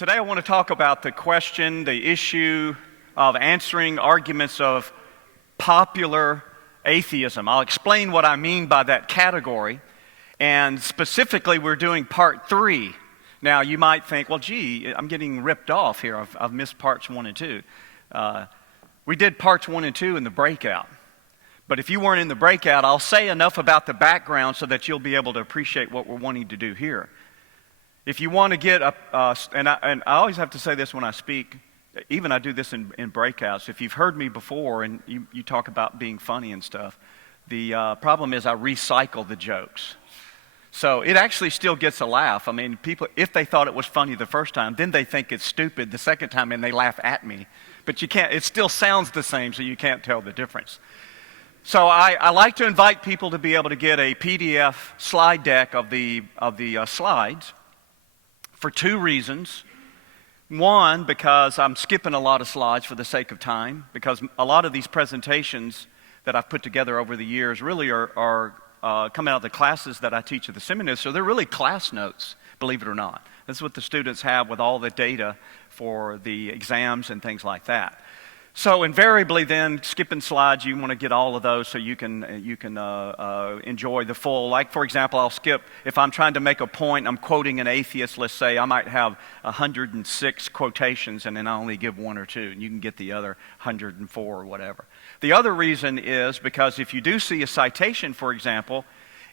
Today I want to talk about the question, the issue of answering arguments of popular atheism. I'll explain what I mean by that category, and specifically we're doing part 3. Now you might think, well gee, I'm getting ripped off here, I've missed parts 1 and 2. We did parts 1 and 2 in the breakout, but if you weren't in the breakout, I'll say enough about the background so that you'll be able to appreciate what we're wanting to do here. If you want to get and I always have to say this when I speak, even I do this in breakouts. If you've heard me before and you talk about being funny and stuff, the problem is I recycle the jokes. So it actually still gets a laugh. I mean, people, if they thought it was funny the first time, then they think it's stupid the second time and they laugh at me. But you can't, it still sounds the same, so you can't tell the difference. So I like to invite people to be able to get a PDF slide deck of the slides for 2 reasons. One, because I'm skipping a lot of slides for the sake of time, because a lot of these presentations that I've put together over the years really are coming out of the classes that I teach at the seminary, so they're really class notes, believe it or not. This is what the students have with all the data for the exams and things like that. So invariably then, skipping slides, you want to get all of those so you can enjoy the full. Like for example, I'll skip, if I'm trying to make a point, I'm quoting an atheist, let's say, I might have 106 quotations and then I only give 1 or 2, and you can get the other 104 or whatever. The other reason is because if you do see a citation, for example,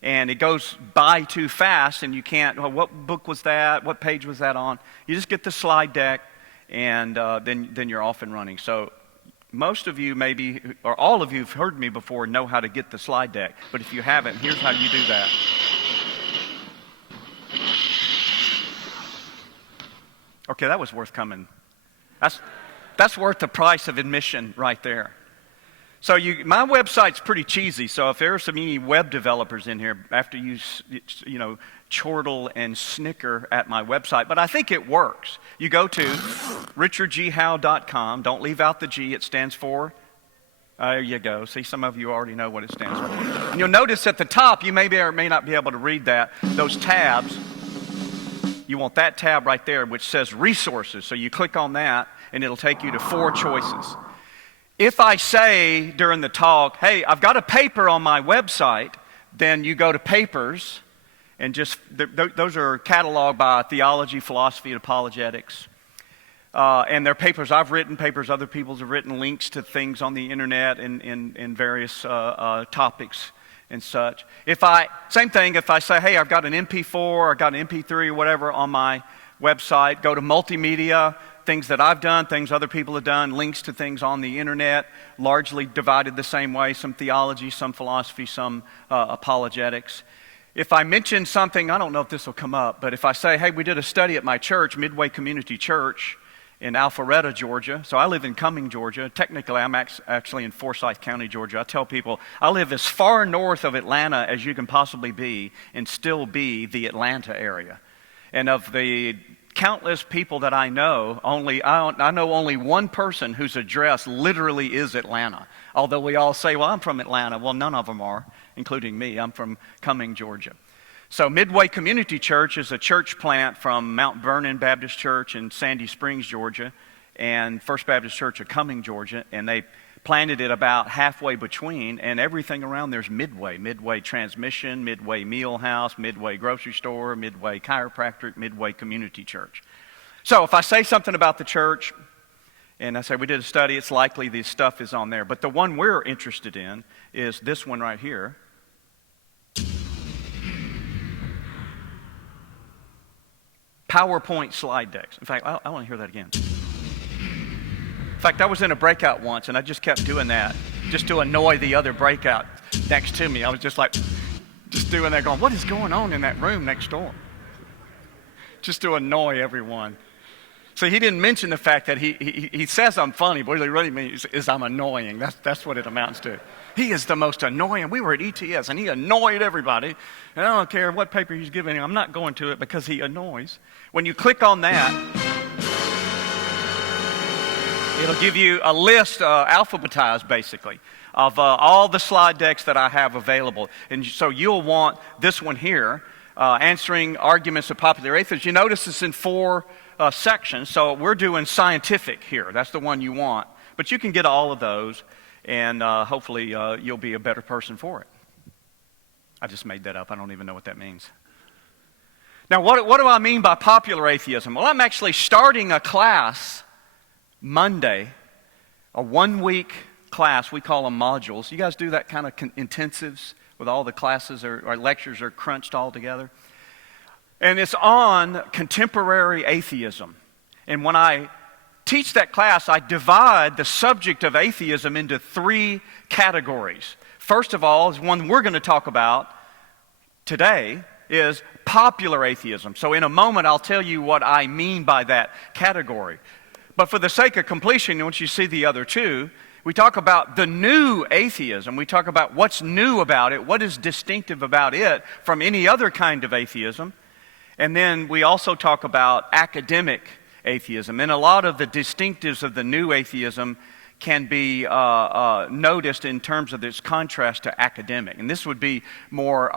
and it goes by too fast and you can't, well, what book was that, what page was that on, you just get the slide deck and then you're off and running. So most of you maybe, or all of you have heard me before, know how to get the slide deck. But if you haven't, here's how you do that. Okay, that was worth coming. That's worth the price of admission right there. So my website's pretty cheesy, so if there are some any web developers in here, after you chortle and snicker at my website, but I think it works. You go to richardghowe.com. Don't leave out the G. It stands for, there you go. See, some of you already know what it stands for. And you'll notice at the top, you may or may not be able to read that, those tabs. You want that tab right there, which says resources. So you click on that, and it'll take you to 4 choices. If I say during the talk, hey, I've got a paper on my website, then you go to papers, and just those are cataloged by theology, philosophy, and apologetics. And they're papers I've written, papers other people have written, links to things on the internet in various topics and such. Same thing, if I say, hey, I've got an MP4, I've got an MP3 or whatever on my website, go to multimedia, things that I've done, things other people have done, links to things on the internet, largely divided the same way, some theology, some philosophy, some apologetics. If I mention something, I don't know if this will come up, but if I say, hey, we did a study at my church, Midway Community Church in Alpharetta, Georgia. So I live in Cumming, Georgia. Technically, I'm actually in Forsyth County, Georgia. I tell people I live as far north of Atlanta as you can possibly be and still be the Atlanta area. And of the countless people that I know, I know only one person whose address literally is Atlanta. Although we all say, well, I'm from Atlanta. Well, none of them are, including me. I'm from Cumming, Georgia. So Midway Community Church is a church plant from Mount Vernon Baptist Church in Sandy Springs, Georgia, and First Baptist Church of Cumming, Georgia, and they planted it about halfway between, and everything around there's Midway. Midway Transmission, Midway Meal House, Midway Grocery Store, Midway Chiropractic, Midway Community Church. So if I say something about the church, and I say we did a study, it's likely this stuff is on there. But the one we're interested in is this one right here. PowerPoint slide decks. In fact, I want to hear that again. In fact, I was in a breakout once, and I just kept doing that just to annoy the other breakout next to me. I was just doing that, going, what is going on in that room next door? Just to annoy everyone. So he didn't mention the fact that he says I'm funny, but what he really means is I'm annoying. That's what it amounts to. He is the most annoying. We were at ETS, and he annoyed everybody. And I don't care what paper he's giving. I'm not going to it because he annoys. When you click on that, it'll give you a list, alphabetized basically, of all the slide decks that I have available. And so you'll want this one here, answering arguments of popular atheists. You notice it's in 4 sections. So we're doing scientific here. That's the one you want. But you can get all of those, and hopefully you'll be a better person for it. I just made that up. I don't even know what that means. Now, what do I mean by popular atheism? Well, I'm actually starting a class Monday, a 1-week class. We call them modules. You guys do that kind of intensives with all the classes or lectures are crunched all together? And it's on contemporary atheism. And when I teach that class, I divide the subject of atheism into 3 categories. First of all, is one we're going to talk about today, is popular atheism. So in a moment, I'll tell you what I mean by that category. But for the sake of completion, once you see the other 2, we talk about the new atheism. We talk about what's new about it, what is distinctive about it from any other kind of atheism. And then we also talk about academic atheism. And a lot of the distinctives of the new atheism can be noticed in terms of its contrast to academic. And this would be more,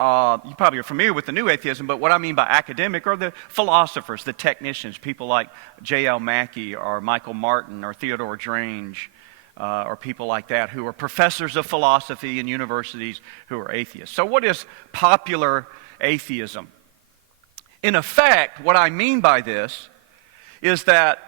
you probably are familiar with the new atheism, but what I mean by academic are the philosophers, the technicians, people like J.L. Mackie or Michael Martin or Theodore Drange or people like that who are professors of philosophy in universities who are atheists. So what is popular atheism? In effect, what I mean by this is that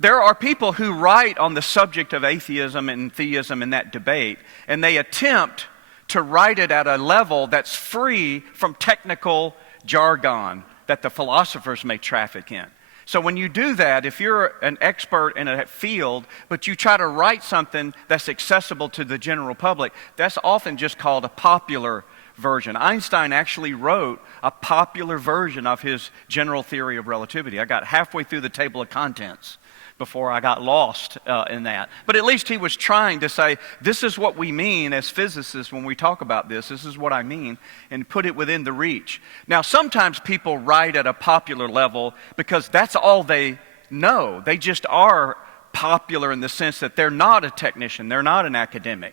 there are people who write on the subject of atheism and theism in that debate, and they attempt to write it at a level that's free from technical jargon that the philosophers may traffic in. So when you do that, if you're an expert in a field, but you try to write something that's accessible to the general public, that's often just called a popular version. Einstein actually wrote a popular version of his general theory of relativity. I got halfway through the table of contents before I got lost in that. But at least he was trying to say, this is what we mean as physicists when we talk about this. This is what I mean, and put it within the reach. Now, sometimes people write at a popular level because that's all they know. They just are popular in the sense that they're not a technician. They're not an academic.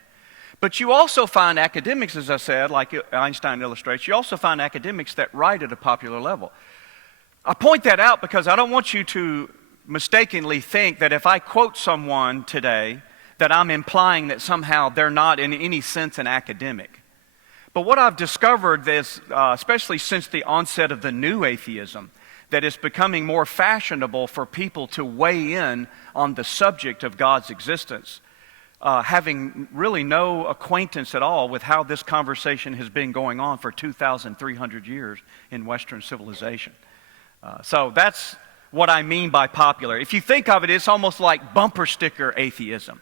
But you also find academics, as I said, like Einstein illustrates, you also find academics that write at a popular level. I point that out because I don't want you to mistakenly think that if I quote someone today, that I'm implying that somehow they're not in any sense an academic. But what I've discovered is, especially since the onset of the new atheism, that it's becoming more fashionable for people to weigh in on the subject of God's existence, having really no acquaintance at all with how this conversation has been going on for 2,300 years in Western civilization. So that's what I mean by popular. If you think of it, it's almost like bumper sticker atheism,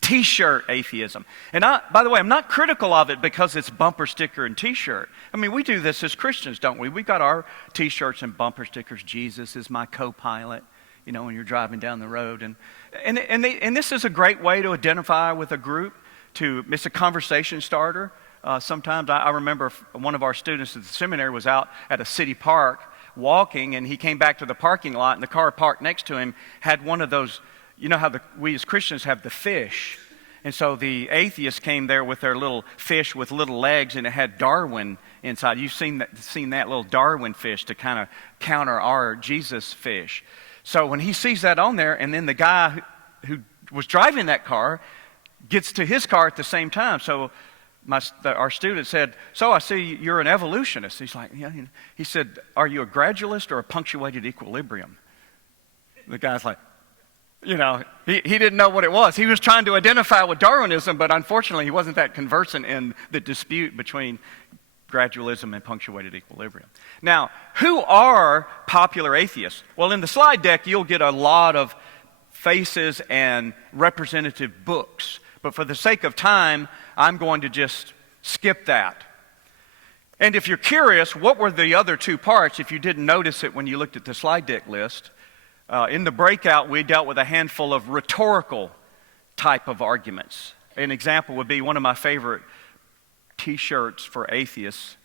T-shirt atheism. And by the way, I'm not critical of it because it's bumper sticker and T-shirt. I mean, we do this as Christians, don't we? We've got our T-shirts and bumper stickers. Jesus is my co-pilot, you know, when you're driving down the road. And this is a great way to identify with a group. It's a conversation starter. Sometimes I remember one of our students at the seminary was out at a city park walking, and he came back to the parking lot, and the car parked next to him had one of those, you know how we as Christians have the fish. And so the atheists came there with their little fish with little legs, and it had Darwin inside. You've seen that little Darwin fish to kind of counter our Jesus fish. So when he sees that on there, and then the guy who was driving that car gets to his car at the same time. So our student said, so I see you're an evolutionist. He's like, yeah. He said, are you a gradualist or a punctuated equilibrium? The guy's like, you know, he didn't know what it was. He was trying to identify with Darwinism, but unfortunately he wasn't that conversant in the dispute between gradualism and punctuated equilibrium. Now, who are popular atheists? Well, in the slide deck, you'll get a lot of faces and representative books. But for the sake of time, I'm going to just skip that. And if you're curious, what were the other 2 parts, if you didn't notice it when you looked at the slide deck list? In the breakout, we dealt with a handful of rhetorical type of arguments. An example would be one of my favorite T-shirts for atheists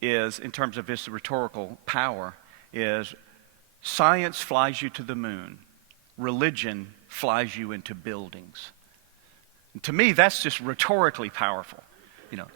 is, in terms of its rhetorical power, is science flies you to the moon, religion flies you into buildings. And to me, that's just rhetorically powerful. You know,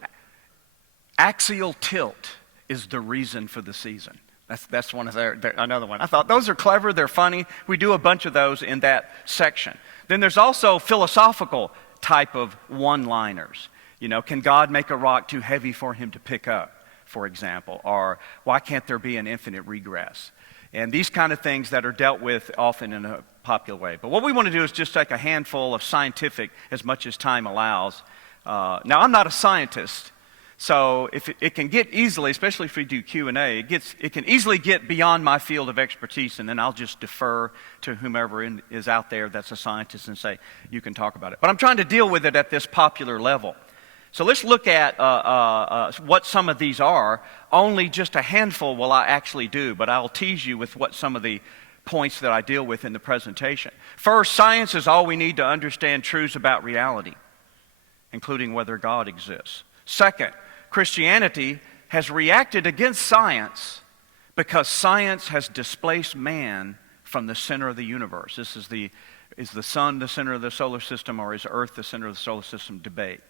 axial tilt is the reason for the season. That's one of another one. I thought those are clever, they're funny. We do a bunch of those in that section. Then there's also philosophical type of one-liners. Can God make a rock too heavy for him to pick up, for example? Or why can't there be an infinite regress? And these kind of things that are dealt with often in a popular way. But what we want to do is just take a handful of scientific, as much as time allows. Now, I'm not a scientist, so if it can get easily, especially if we do Q&A, it can easily get beyond my field of expertise, and then I'll just defer to whomever is out there that's a scientist and say, you can talk about it. But I'm trying to deal with it at this popular level. So let's look at what some of these are. Only just a handful will I actually do, but I'll tease you with what some of the points that I deal with in the presentation. First, science is all we need to understand truths about reality, including whether God exists. Second, Christianity has reacted against science because science has displaced man from the center of the universe. This is the sun the center of the solar system, or is Earth the center of the solar system debate.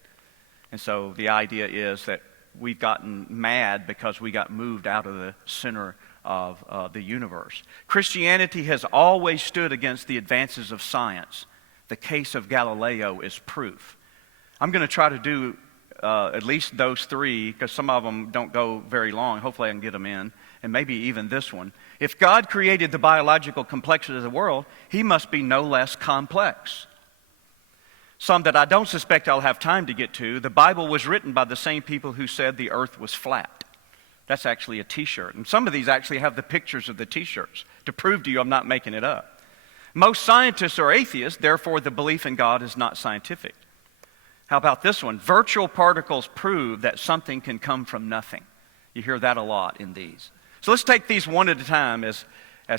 And so the idea is that we've gotten mad because we got moved out of the center of the universe. Christianity has always stood against the advances of science. The case of Galileo is proof. I'm going to try to do at least those three, because some of them don't go very long. Hopefully I can get them in, and maybe even this one. If God created the biological complexity of the world, he must be no less complex. Some that I don't suspect I'll have time to get to. The Bible was written by the same people who said the earth was flat. That's actually a t-shirt. And some of these actually have the pictures of the t-shirts to prove to you I'm not making it up. Most scientists are atheists, therefore the belief in God is not scientific. How about this one? Virtual particles prove that something can come from nothing. You hear that a lot in these. So let's take these one at a time as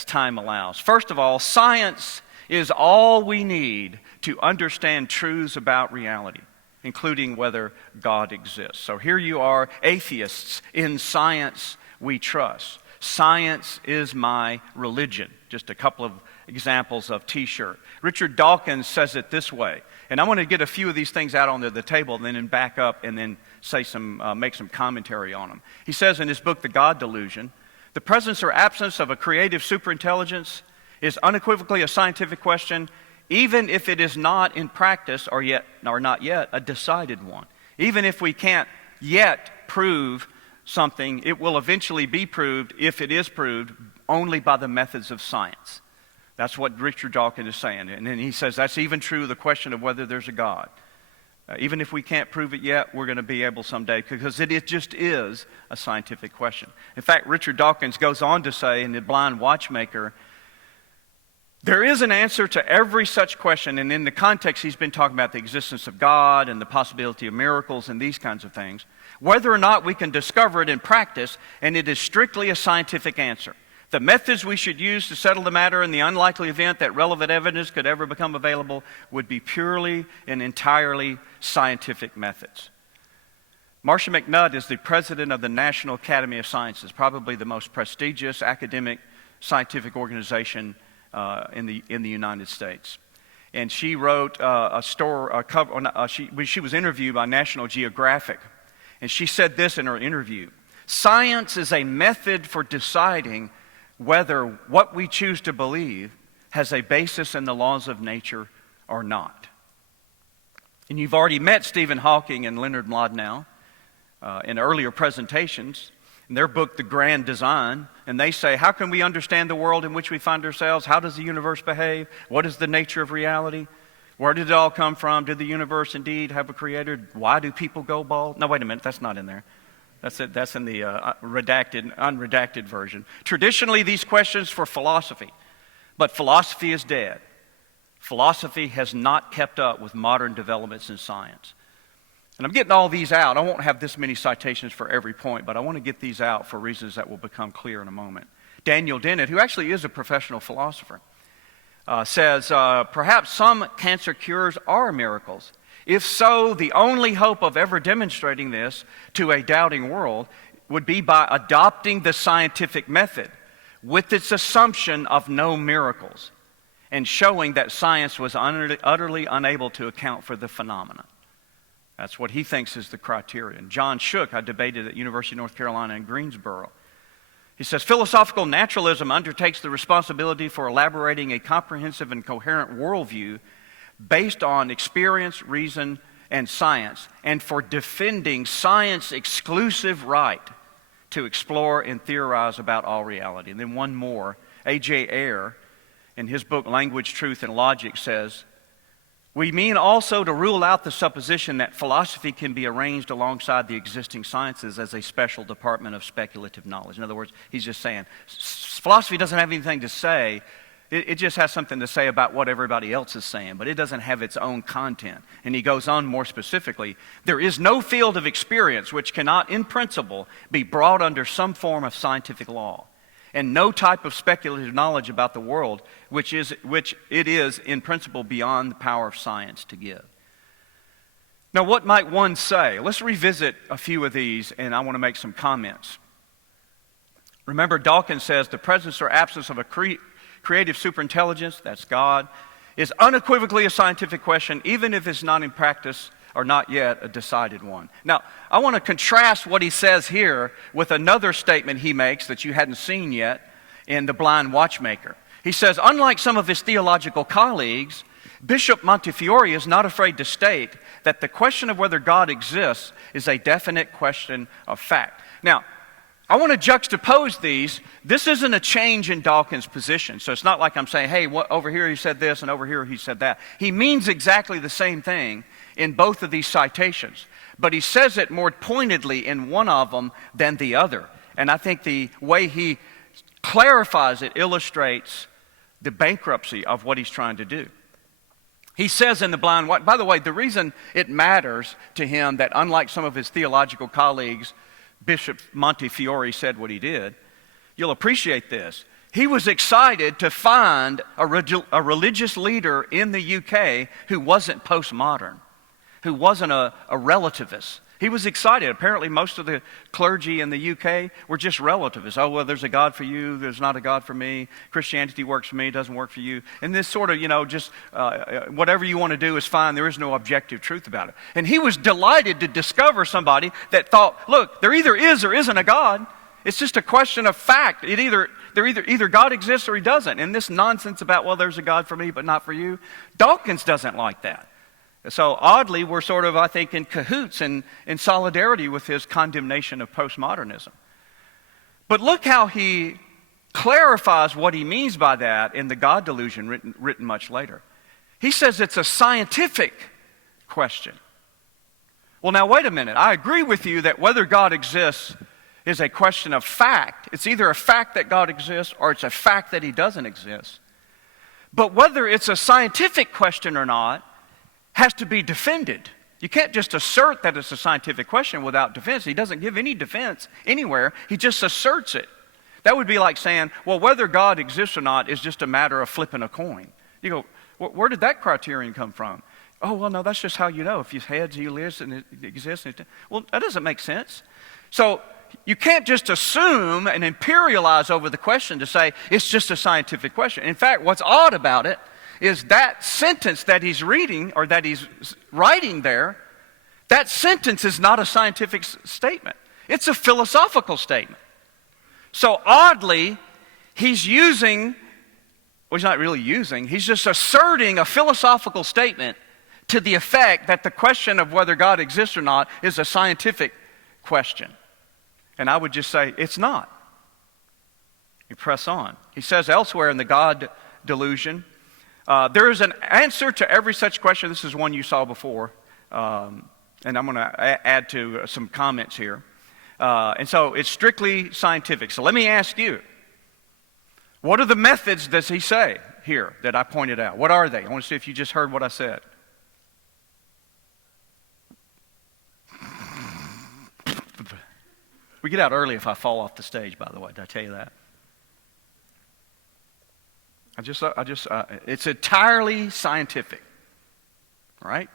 time allows. First of all, science is all we need to understand truths about reality, including whether God exists. So here you are, atheists. In science we trust. Science is my religion. Just a couple of examples of t-shirt. Richard Dawkins says it this way, and I want to get a few of these things out on the table and then back up and then make some commentary on them. He says in his book, The God Delusion, the presence or absence of a creative superintelligence is unequivocally a scientific question, even if it is not in practice or not yet a decided one. Even if we can't yet prove something, it will eventually be proved, if it is proved, only by the methods of science. That's what Richard Dawkins is saying. And then he says that's even true of the question of whether there's a God. Even if we can't prove it yet, we're going to be able someday, because it just is a scientific question. In fact, Richard Dawkins goes on to say in The Blind Watchmaker, there is an answer to every such question, and in the context he's been talking about the existence of God and the possibility of miracles and these kinds of things, whether or not we can discover it in practice, and it is strictly a scientific answer. The methods we should use to settle the matter in the unlikely event that relevant evidence could ever become available would be purely and entirely scientific methods. Marcia McNutt is the president of the National Academy of Sciences, probably the most prestigious academic scientific organization in the United States. And she wrote she was interviewed by National Geographic, and she said this in her interview: science is a method for deciding whether what we choose to believe has a basis in the laws of nature or not. And you've already met Stephen Hawking and Leonard Mlodinow in earlier presentations. In their book, The Grand Design, and they say, how can we understand the world in which we find ourselves? How does the universe behave? What is the nature of reality? Where did it all come from? Did the universe indeed have a creator? Why do people go bald? No, wait a minute, that's not in there. That's it. That's in the unredacted version. Traditionally, these questions for philosophy, but philosophy is dead. Philosophy has not kept up with modern developments in science. And I'm getting all these out. I won't have this many citations for every point, but I want to get these out for reasons that will become clear in a moment. Daniel Dennett, who actually is a professional philosopher, says, perhaps some cancer cures are miracles. If so, the only hope of ever demonstrating this to a doubting world would be by adopting the scientific method with its assumption of no miracles and showing that science was utterly unable to account for the phenomena. That's what he thinks is the criterion. John Shook, I debated at University of North Carolina in Greensboro. He says, philosophical naturalism undertakes the responsibility for elaborating a comprehensive and coherent worldview based on experience, reason, and science, and for defending science's exclusive right to explore and theorize about all reality. And then one more, A.J. Ayer, in his book Language, Truth, and Logic, says, we mean also to rule out the supposition that philosophy can be arranged alongside the existing sciences as a special department of speculative knowledge. In other words, he's just saying, philosophy doesn't have anything to say. It just has something to say about what everybody else is saying, but it doesn't have its own content. And he goes on more specifically, there is no field of experience which cannot, in principle, be brought under some form of scientific law, and no type of speculative knowledge about the world which it is, in principle, beyond the power of science to give. Now, what might one say? Let's revisit a few of these, and I want to make some comments. Remember, Dawkins says the presence or absence of a creative superintelligence, that's God, is unequivocally a scientific question, even if it's not in practice or not yet a decided one. Now, I want to contrast what he says here with another statement he makes that you hadn't seen yet in The Blind Watchmaker. He says, unlike some of his theological colleagues, Bishop Montefiore is not afraid to state that the question of whether God exists is a definite question of fact. Now, I want to juxtapose these. This isn't a change in Dawkins' position. So it's not like I'm saying, hey, over here he said this and over here he said that. He means exactly the same thing in both of these citations. But he says it more pointedly in one of them than the other. And I think the way he clarifies it illustrates the bankruptcy of what he's trying to do. He says in The Blind Watchmaker, by the way, the reason it matters to him that unlike some of his theological colleagues, Bishop Montefiore said what he did, you'll appreciate this. He was excited to find a religious leader in the UK who wasn't postmodern, who wasn't a relativist. He was excited. Apparently most of the clergy in the UK were just relativists. Oh, well, there's a God for you, there's not a God for me. Christianity works for me, doesn't work for you. And this sort of, just whatever you want to do is fine. There is no objective truth about it. And he was delighted to discover somebody that thought, look, there either is or isn't a God. It's just a question of fact. Either God exists or he doesn't. And this nonsense about, well, there's a God for me but not for you, Dawkins doesn't like that. So oddly, we're sort of, I think, in cahoots and in solidarity with his condemnation of postmodernism. But look how he clarifies what he means by that in The God Delusion, written much later. He says it's a scientific question. Well, now, wait a minute. I agree with you that whether God exists is a question of fact. It's either a fact that God exists or it's a fact that he doesn't exist. But whether it's a scientific question or not has to be defended. You can't just assert that it's a scientific question without defense. He doesn't give any defense anywhere. He just asserts it. That would be like saying, well, whether God exists or not is just a matter of flipping a coin. You go, where did that criterion come from? Oh, well, no, that's just how you know. If his heads, he lives and it exists. Well, that doesn't make sense. So you can't just assume and imperialize over the question to say it's just a scientific question. In fact, what's odd about it is that sentence that he's reading or that he's writing there, that sentence is not a scientific statement. It's a philosophical statement. So oddly, he's just asserting a philosophical statement to the effect that the question of whether God exists or not is a scientific question. And I would just say, it's not. You press on. He says elsewhere in The God Delusion, there is an answer to every such question. This is one you saw before, and I'm going to add to some comments here. And so it's strictly scientific. So let me ask you, what are the methods does he say here that I pointed out? What are they? I want to see if you just heard what I said. We get out early if I fall off the stage, by the way. Did I tell you that? It's entirely scientific, right?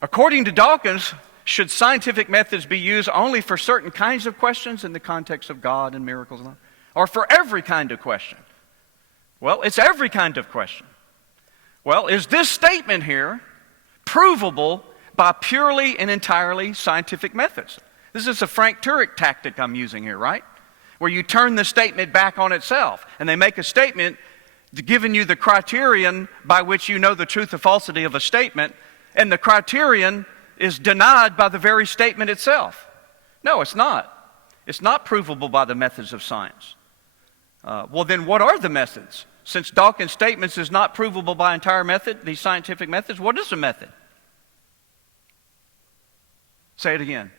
According to Dawkins, should scientific methods be used only for certain kinds of questions in the context of God and miracles, or for every kind of question? Well, it's every kind of question. Well, is this statement here provable by purely and entirely scientific methods? This is a Frank Turek tactic I'm using here, right? Where you turn the statement back on itself, and they make a statement giving you the criterion by which you know the truth or falsity of a statement, and the criterion is denied by the very statement itself. No, it's not. It's not provable by the methods of science. Well, then what are the methods? Since Dawkins' statements is not provable by entire method, these scientific methods, what is a method? Say it again.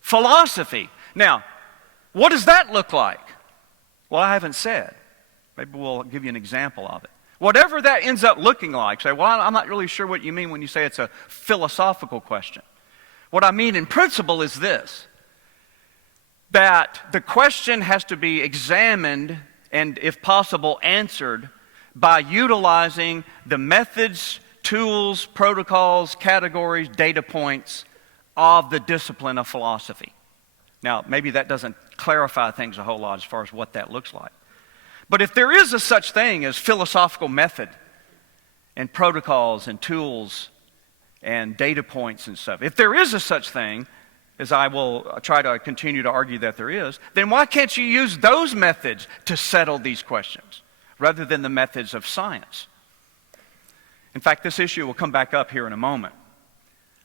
Philosophy. Now, what does that look like? Well, I haven't said. Maybe we'll give you an example of it. Whatever that ends up looking like, say, well, I'm not really sure what you mean when you say it's a philosophical question. What I mean in principle is this, that the question has to be examined and, if possible, answered by utilizing the methods, tools, protocols, categories, data points of the discipline of philosophy. Now, maybe that doesn't clarify things a whole lot as far as what that looks like. But if there is a such thing as philosophical method and protocols and tools and data points and stuff, if there is a such thing, as I will try to continue to argue that there is, then why can't you use those methods to settle these questions rather than the methods of science? In fact, this issue will come back up here in a moment.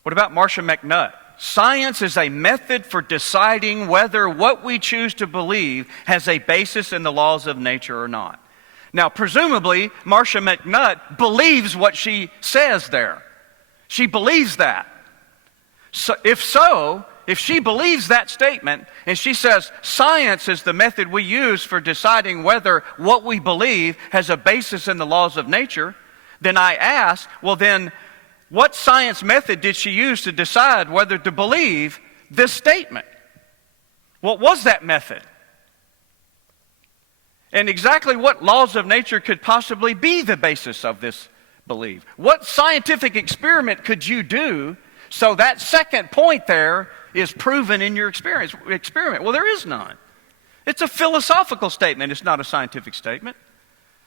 What about Marcia McNutt? Science is a method for deciding whether what we choose to believe has a basis in the laws of nature or not. Now, presumably, Marcia McNutt believes what she says there. She believes that. So, if she believes that statement, and she says science is the method we use for deciding whether what we believe has a basis in the laws of nature, then I ask, well then, what science method did she use to decide whether to believe this statement? What was that method? And exactly what laws of nature could possibly be the basis of this belief? What scientific experiment could you do so that second point there is proven in your experiment? Well, there is none. It's a philosophical statement. It's not a scientific statement.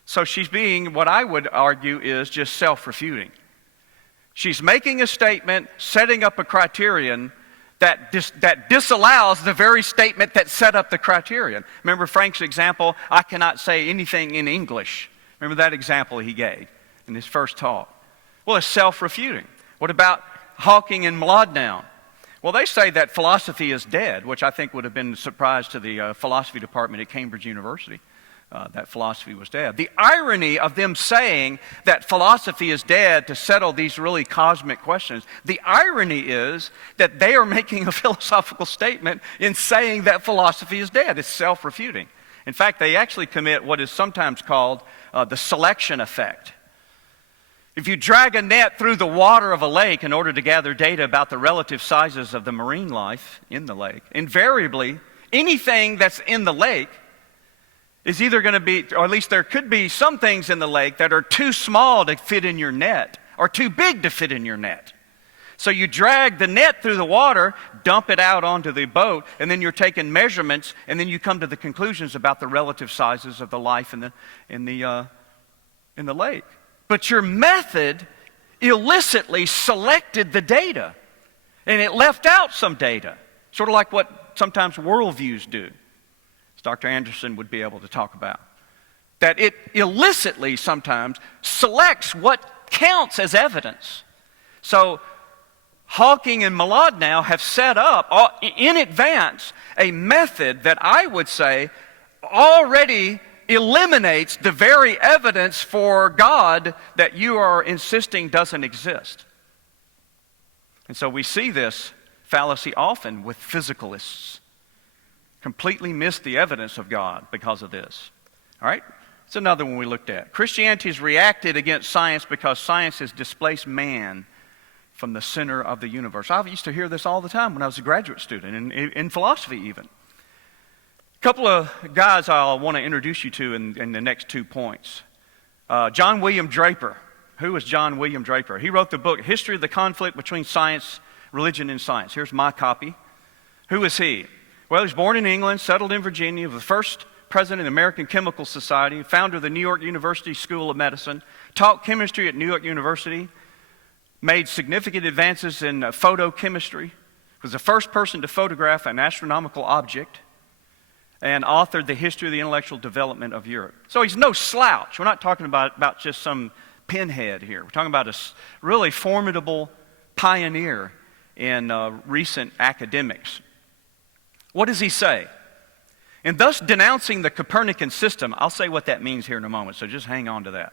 So she's being, what I would argue, is just self-refuting. She's making a statement, setting up a criterion that disallows the very statement that set up the criterion. Remember Frank's example, I cannot say anything in English. Remember that example he gave in his first talk? Well, it's self-refuting. What about Hawking and Mlodinow? Well, they say that philosophy is dead, which I think would have been a surprise to the philosophy department at Cambridge University. That philosophy was dead. The irony of them saying that philosophy is dead to settle these really cosmic questions, the irony is that they are making a philosophical statement in saying that philosophy is dead. It's self-refuting. In fact, they actually commit what is sometimes called the selection effect. If you drag a net through the water of a lake in order to gather data about the relative sizes of the marine life in the lake, invariably, anything that's in the lake is either going to be, or at least there could be some things in the lake that are too small to fit in your net or too big to fit in your net. So you drag the net through the water, dump it out onto the boat, and then you're taking measurements, and then you come to the conclusions about the relative sizes of the life in the lake. But your method illicitly selected the data, and it left out some data, sort of like what sometimes worldviews do. Dr. Anderson would be able to talk about. That it illicitly sometimes selects what counts as evidence. So Hawking and Mlodinow have set up in advance a method that I would say already eliminates the very evidence for God that you are insisting doesn't exist. And so we see this fallacy often with physicalists. Completely miss the evidence of God because of this. All right? It's another one we looked at. Christianity has reacted against science because science has displaced man from the center of the universe. I used to hear this all the time when I was a graduate student, in philosophy even. A couple of guys I want to introduce you to in the next 2 points. John William Draper. Who is John William Draper? He wrote the book, History of the Conflict Between Science, Religion, and Science. Here's my copy. Who is he? Well, he was born in England, settled in Virginia, was the first president of the American Chemical Society, founder of the New York University School of Medicine, taught chemistry at New York University, made significant advances in photochemistry, was the first person to photograph an astronomical object and authored the history of the intellectual development of Europe. So he's no slouch. We're not talking about just some pinhead here. We're talking about a really formidable pioneer in recent academics. What does he say? In thus denouncing the Copernican system, I'll say what that means here in a moment, so just hang on to that.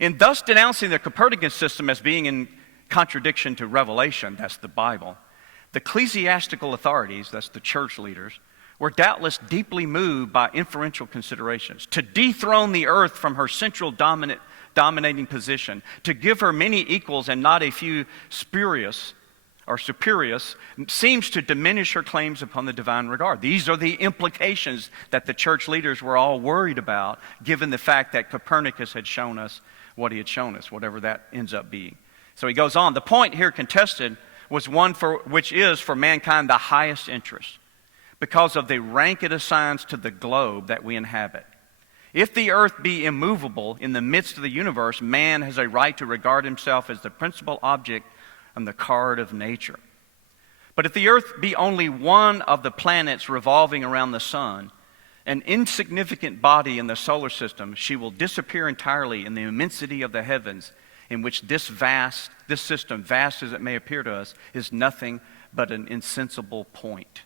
In thus denouncing the Copernican system as being in contradiction to Revelation, that's the Bible, the ecclesiastical authorities, that's the church leaders, were doubtless deeply moved by inferential considerations, to dethrone the earth from her central dominating position, to give her many equals and not a few spurious seems to diminish her claims upon the divine regard. These are the implications that the church leaders were all worried about, given the fact that Copernicus had shown us what he had shown us, whatever that ends up being. So he goes on. The point here contested was one which is for mankind the highest interest, because of the rank it assigns to the globe that we inhabit. If the earth be immovable in the midst of the universe, man has a right to regard himself as the principal object on the card of nature. But if the earth be only one of the planets revolving around the sun, an insignificant body in the solar system, she will disappear entirely in the immensity of the heavens, in which this system, vast as it may appear to us, is nothing but an insensible point.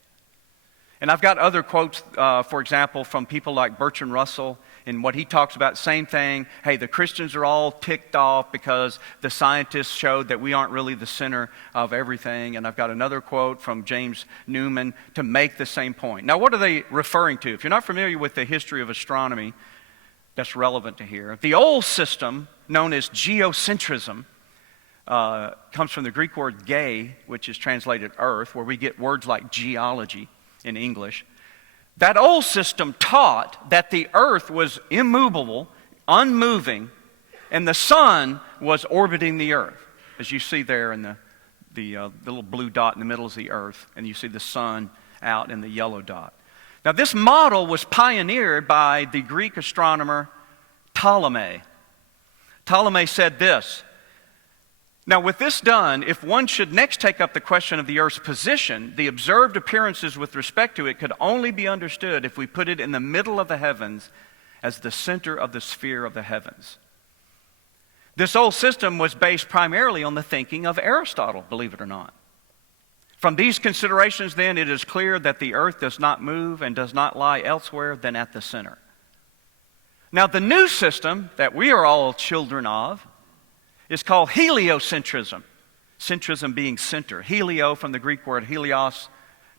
And I've got other quotes, for example, from people like Bertrand Russell, and what he talks about, same thing. Hey, the Christians are all ticked off because the scientists showed that we aren't really the center of everything. And I've got another quote from James Newman to make the same point. Now, what are they referring to? If you're not familiar with the history of astronomy, that's relevant to here. The old system, known as geocentrism, comes from the Greek word ge, which is translated earth, where we get words like geology in English. That old system taught that the earth was immovable, unmoving, and the sun was orbiting the earth. As you see there in the little blue dot in the middle is the earth, and you see the sun out in the yellow dot. Now, this model was pioneered by the Greek astronomer Ptolemy. Ptolemy said this: now, with this done, if one should next take up the question of the earth's position, the observed appearances with respect to it could only be understood if we put it in the middle of the heavens as the center of the sphere of the heavens. This old system was based primarily on the thinking of Aristotle, believe it or not. From these considerations, then, it is clear that the earth does not move and does not lie elsewhere than at the center. Now, the new system that we are all children of is called heliocentrism. Centrism being center. Helio, from the Greek word helios,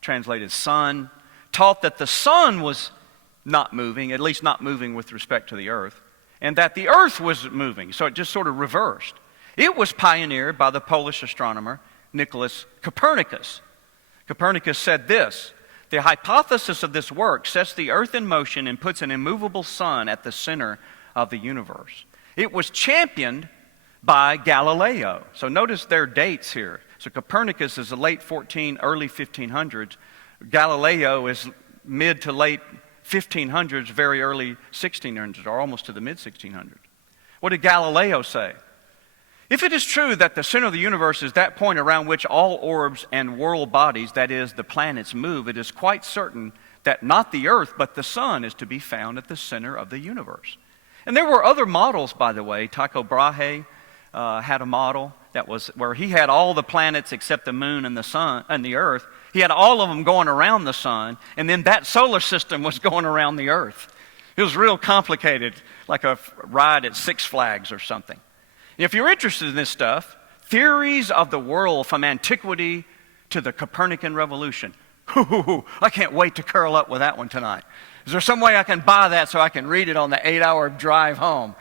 translated sun, taught that the sun was not moving, at least not moving with respect to the earth, and that the earth was moving. So it just sort of reversed. It was pioneered by the Polish astronomer Nicholas Copernicus. Copernicus said this: the hypothesis of this work sets the earth in motion and puts an immovable sun at the center of the universe. It was championed by Galileo. So notice their dates here. So Copernicus is the late early 1500s. Galileo is mid to late 1500s, very early 1600s, or almost to the mid 1600s. What did Galileo say? If it is true that the center of the universe is that point around which all orbs and world bodies, that is, the planets, move, it is quite certain that not the earth, but the sun is to be found at the center of the universe. And there were other models, by the way. Tycho Brahe had a model that was where he had all the planets except the moon and the sun and the earth. He had all of them going around the sun, and then that solar system was going around the earth. It was real complicated, like a ride at Six Flags or something. If you're interested in this stuff, theories of the world from antiquity to the Copernican revolution. I can't wait to curl up with that one tonight. Is there some way I can buy that so I can read it on the 8-hour drive home?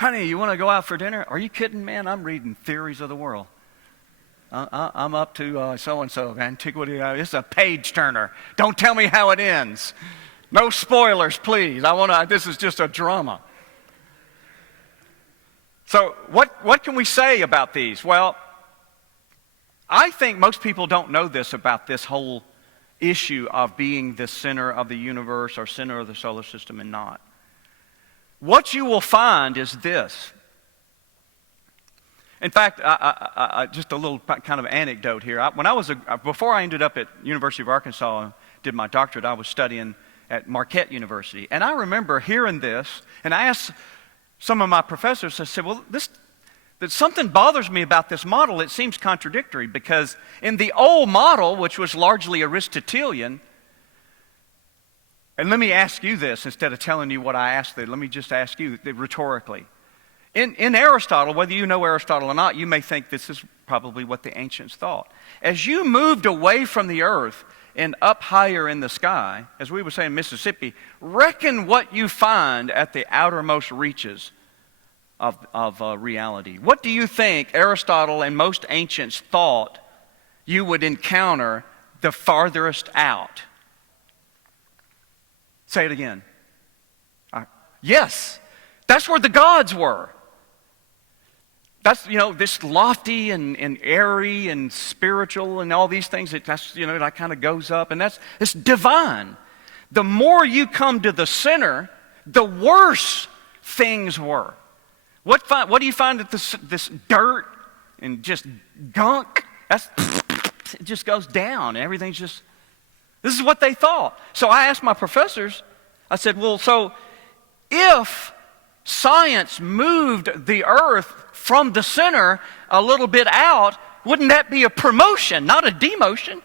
Honey, you want to go out for dinner? Are you kidding, man? I'm reading Theories of the World. I'm up to so-and-so, antiquity. It's a page-turner. Don't tell me how it ends. No spoilers, please. This is just a drama. So what can we say about these? Well, I think most people don't know this about this whole issue of being the center of the universe or center of the solar system and not. What you will find is this. In fact, just a little kind of anecdote here. Before I ended up at University of Arkansas and did my doctorate, I was studying at Marquette University. And I remember hearing this, and I asked some of my professors, I said, well, that something bothers me about this model. It seems contradictory because in the old model, which was largely Aristotelian, and let me ask you this instead of telling you what I asked, let me just ask you rhetorically. In Aristotle, whether you know Aristotle or not, you may think this is probably what the ancients thought. As you moved away from the earth and up higher in the sky, as we would say in Mississippi, reckon what you find at the outermost reaches of reality. What do you think Aristotle and most ancients thought you would encounter the farthest out? Say it again. Yes, that's where the gods were. That's, this lofty and airy and spiritual and all these things, that kind of goes up, and it's divine. The more you come to the center, the worse things were. What do you find that this dirt and just gunk, it just goes down, and everything's just, this is what they thought. So I asked my professors, I said, well, so if science moved the earth from the center a little bit out, wouldn't that be a promotion, not a demotion?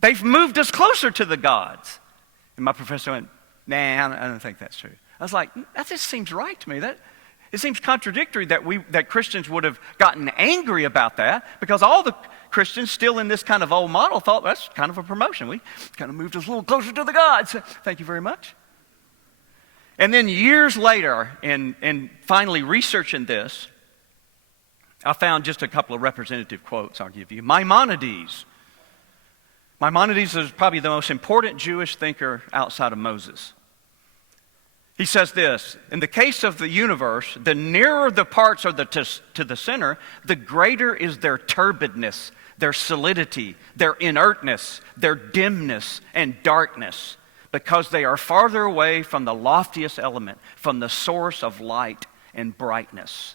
They've moved us closer to the gods. And my professor went, nah, I don't think that's true. I was like, that just seems right to me. It seems contradictory that Christians would have gotten angry about that, because all the Christians still in this kind of old model thought that's kind of a promotion. We kind of moved us a little closer to the gods. Thank you very much. And then years later, and finally researching this, I found just a couple of representative quotes I'll give you. Maimonides. Maimonides is probably the most important Jewish thinker outside of Moses. He says this: in the case of the universe, the nearer the parts are to the center, the greater is their turbidness, their solidity, their inertness, their dimness and darkness, because they are farther away from the loftiest element, from the source of light and brightness.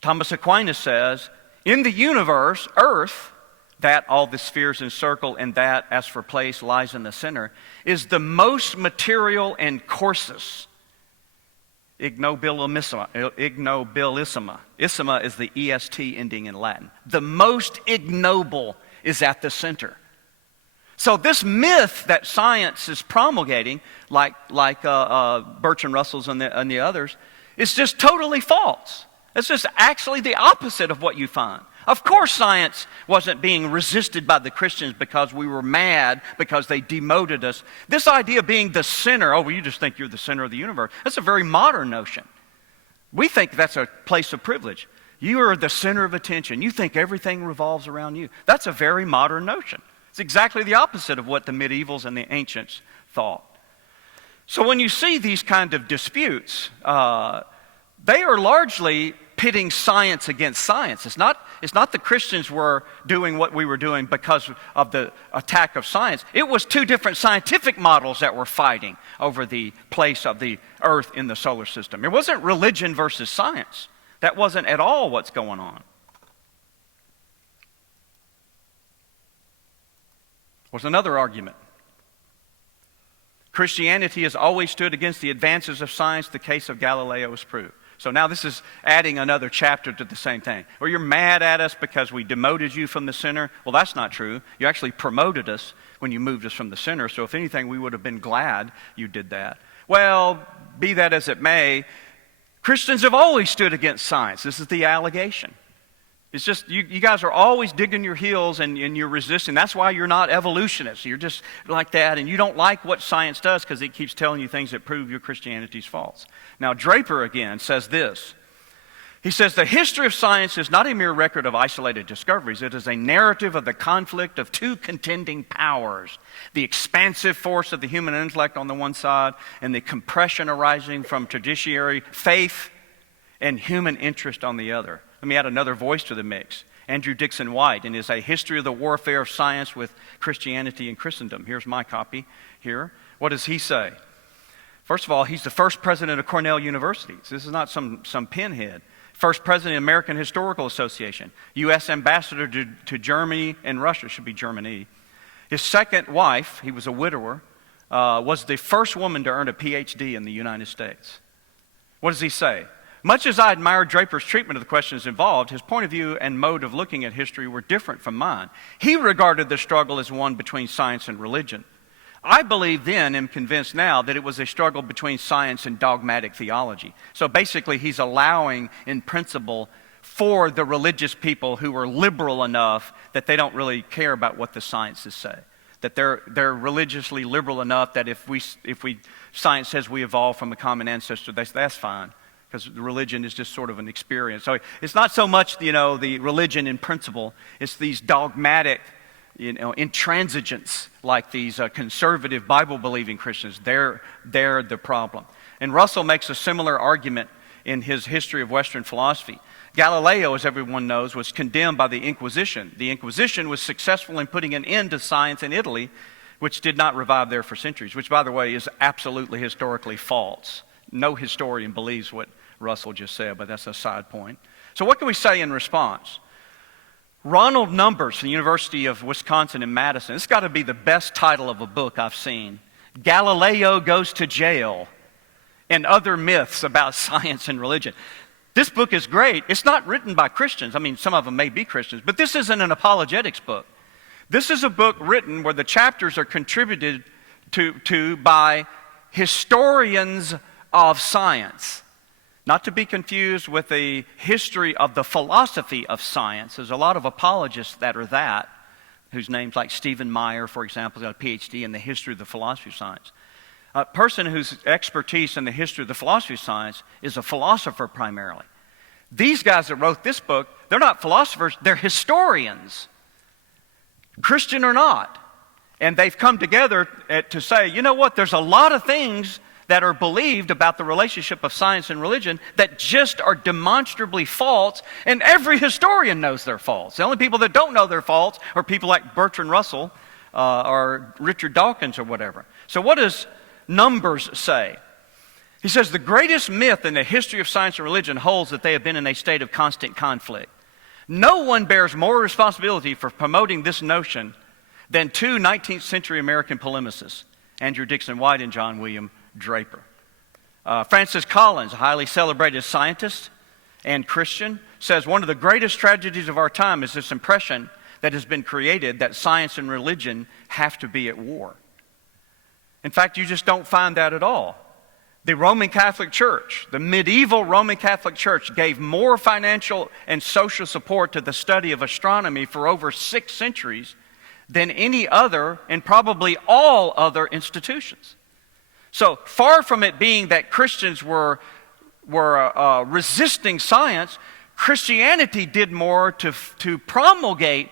Thomas Aquinas says, in the universe, earth, that all the spheres encircle and that, as for place, lies in the center, is the most material and coarsest. Ignobilissima. Issima is the EST ending in Latin. The most ignoble is at the center. So this myth that science is promulgating, like Bertrand Russell's and the others, is just totally false. It's just actually the opposite of what you find. Of course science wasn't being resisted by the Christians because we were mad because they demoted us. This idea of being the center, you just think you're the center of the universe, that's a very modern notion. We think that's a place of privilege. You are the center of attention. You think everything revolves around you. That's a very modern notion. It's exactly the opposite of what the medievals and the ancients thought. So when you see these kind of disputes, they are largely pitting science against science. It's not the Christians were doing what we were doing because of the attack of science. It was two different scientific models that were fighting over the place of the earth in the solar system. It wasn't religion versus science. That wasn't at all what's going on. Was another argument. Christianity has always stood against the advances of science. The case of Galileo is proved. So now this is adding another chapter to the same thing. Or you're mad at us because we demoted you from the center. Well, that's not true. You actually promoted us when you moved us from the center. So if anything, we would have been glad you did that. Well, be that as it may, Christians have always stood against science. This is the allegation. It's just you guys are always digging your heels and you're resisting. That's why you're not evolutionists. You're just like that, and you don't like what science does because it keeps telling you things that prove your Christianity's false. Now, Draper again says this. He says, the history of science is not a mere record of isolated discoveries. It is a narrative of the conflict of two contending powers, the expansive force of the human intellect on the one side and the compression arising from traditionary faith and human interest on the other. Let me add another voice to the mix. Andrew Dixon White, in his A History of the Warfare of Science with Christianity and Christendom. Here's my copy here. What does he say? First of all, he's the first president of Cornell University. So this is not some pinhead. First president of the American Historical Association, U.S. ambassador to Germany and Russia, should be Germany. His second wife, he was a widower, was the first woman to earn a PhD in the United States. What does he say? Much as I admired Draper's treatment of the questions involved, his point of view and mode of looking at history were different from mine. He regarded the struggle as one between science and religion. I believe then, am convinced now, that it was a struggle between science and dogmatic theology. So basically, he's allowing, in principle, for the religious people who are liberal enough that they don't really care about what the sciences say. That they're religiously liberal enough that if science says we evolved from a common ancestor, that's fine, because religion is just sort of an experience. So it's not so much, the religion in principle, it's these dogmatic, intransigents like these conservative Bible-believing Christians. They're the problem. And Russell makes a similar argument in his History of Western Philosophy. Galileo, as everyone knows, was condemned by the Inquisition. The Inquisition was successful in putting an end to science in Italy, which did not revive there for centuries, which, by the way, is absolutely historically false. No historian believes what Russell just said, but that's a side point. So what can we say in response? Ronald Numbers from the University of Wisconsin in Madison. It's got to be the best title of a book I've seen. Galileo Goes to Jail and Other Myths About Science and Religion. This book is great. It's not written by Christians. I mean, some of them may be Christians, but this isn't an apologetics book. This is a book written where the chapters are contributed to by historians of science. Not to be confused with the history of the philosophy of science. There's a lot of apologists that are that, whose names like Stephen Meyer, for example, got a PhD in the history of the philosophy of science. A person whose expertise in the history of the philosophy of science is a philosopher primarily. These guys that wrote this book, they're not philosophers, they're historians, Christian or not. And they've come together to say, you know what, there's a lot of things that are believed about the relationship of science and religion that just are demonstrably false, and every historian knows they're false. The only people that don't know they're false are people like Bertrand Russell or Richard Dawkins or whatever. So what does Numbers say? He says, the greatest myth in the history of science and religion holds that they have been in a state of constant conflict. No one bears more responsibility for promoting this notion than two 19th century American polemicists, Andrew Dixon White and John William Draper. Francis Collins, a highly celebrated scientist and Christian, says one of the greatest tragedies of our time is this impression that has been created that science and religion have to be at war. In fact, you just don't find that at all. The Roman Catholic Church, the medieval Roman Catholic Church, gave more financial and social support to the study of astronomy for over 6 centuries than any other and probably all other institutions. So far from it being that Christians were resisting science, Christianity did more to promulgate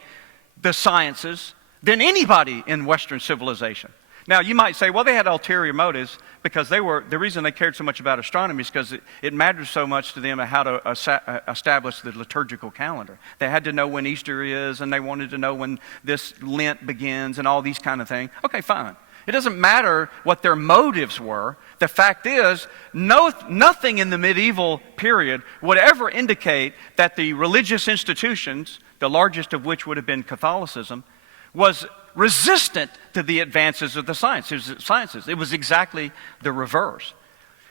the sciences than anybody in Western civilization. Now, you might say, well, they had ulterior motives because the reason they cared so much about astronomy is because it mattered so much to them how to establish the liturgical calendar. They had to know when Easter is, and they wanted to know when this Lent begins and all these kind of things. Okay, fine. It doesn't matter what their motives were. The fact is, nothing in the medieval period would ever indicate that the religious institutions, the largest of which would have been Catholicism, was resistant to the advances of the sciences. It was exactly the reverse.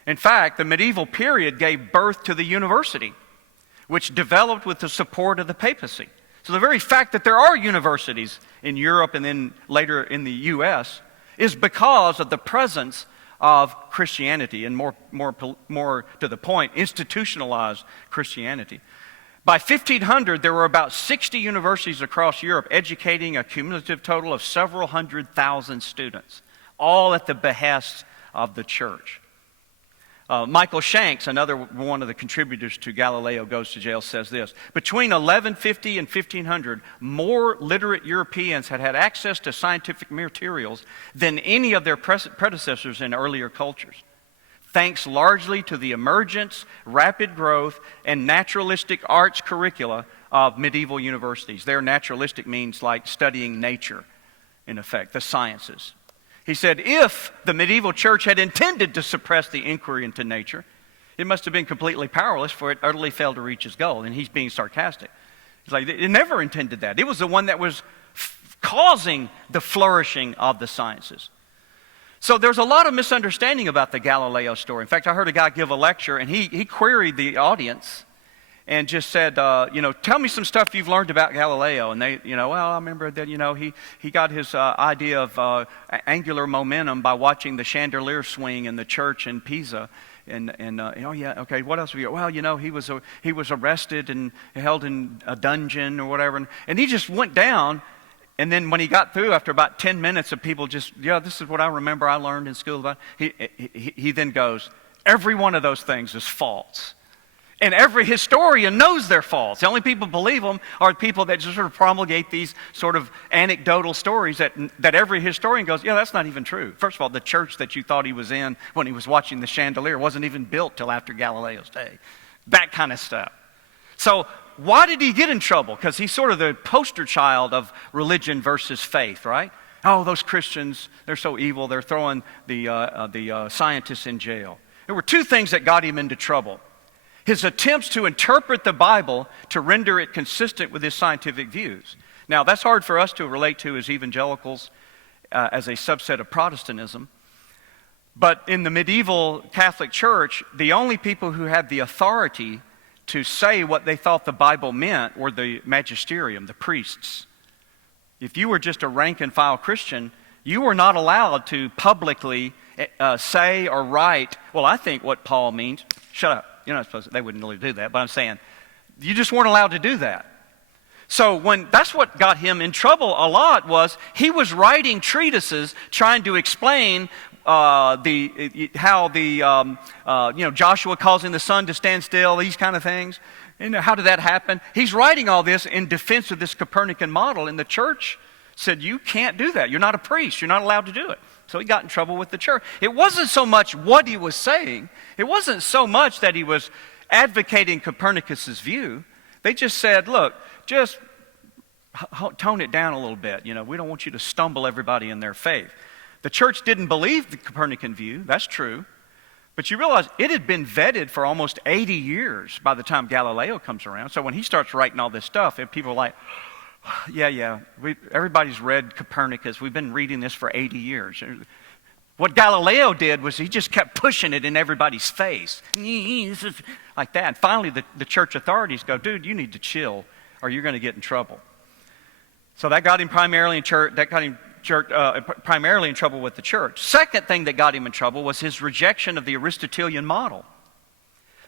In fact, the medieval period gave birth to the university, which developed with the support of the papacy. So the very fact that there are universities in Europe and then later in the U.S. is because of the presence of Christianity, and more to the point, institutionalized Christianity. By 1500, there were about 60 universities across Europe educating a cumulative total of several 100,000 students, all at the behest of the church. Michael Shanks, another one of the contributors to Galileo Goes to Jail, says this: between 1150 and 1500, more literate Europeans had access to scientific materials than any of their predecessors in earlier cultures, thanks largely to the emergence, rapid growth, and naturalistic arts curricula of medieval universities. There, naturalistic means like studying nature, in effect, the sciences. He said, if the medieval church had intended to suppress the inquiry into nature, It must have been completely powerless, for it utterly failed to reach its goal. And he's being sarcastic. He's like, it never intended that. It was the one that was causing the flourishing of the sciences. So there's a lot of misunderstanding about the Galileo story. In fact, I heard a guy give a lecture, and he queried the audience and just said, tell me some stuff you've learned about Galileo. And they, well, I remember that, he got his idea of angular momentum by watching the chandelier swing in the church in Pisa. Okay, what else have you? Well, he was arrested and held in a dungeon or whatever. And he just went down. And then when he got through, after about 10 minutes of people just, this is what I remember I learned in school about, he then goes, every one of those things is false. And every historian knows they're false. The only people who believe them are people that just sort of promulgate these sort of anecdotal stories that every historian goes, that's not even true. First of all, the church that you thought he was in when he was watching the chandelier wasn't even built till after Galileo's day. That kind of stuff. So why did he get in trouble? Because he's sort of the poster child of religion versus faith, right? Oh, those Christians, they're so evil. They're throwing the scientists in jail. There were two things that got him into trouble. His attempts to interpret the Bible to render it consistent with his scientific views. Now, that's hard for us to relate to as evangelicals, as a subset of Protestantism. But in the medieval Catholic Church, the only people who had the authority to say what they thought the Bible meant were the magisterium, the priests. If you were just a rank and file Christian, you were not allowed to publicly say or write, well, I think what Paul means. Shut up. You're not supposed to. They wouldn't really do that, but I'm saying you just weren't allowed to do that. So that's what got him in trouble a lot, was he was writing treatises trying to explain how Joshua causing the sun to stand still, these kind of things. How did that happen? He's writing all this in defense of this Copernican model, and the church said, you can't do that. You're not a priest. You're not allowed to do it. So he got in trouble with the church. It wasn't so much what he was saying. It wasn't so much that he was advocating Copernicus's view. They just said, look, just tone it down a little bit. We don't want you to stumble everybody in their faith. The church didn't believe the Copernican view. That's true. But you realize it had been vetted for almost 80 years by the time Galileo comes around. So when he starts writing all this stuff, and people are like, everybody's read Copernicus. We've been reading this for 80 years. What Galileo did was he just kept pushing it in everybody's face. Like that. And finally, the church authorities go, dude, you need to chill or you're going to get in trouble. So that got him primarily in church. Primarily in trouble with the church. Second thing that got him in trouble was his rejection of the Aristotelian model.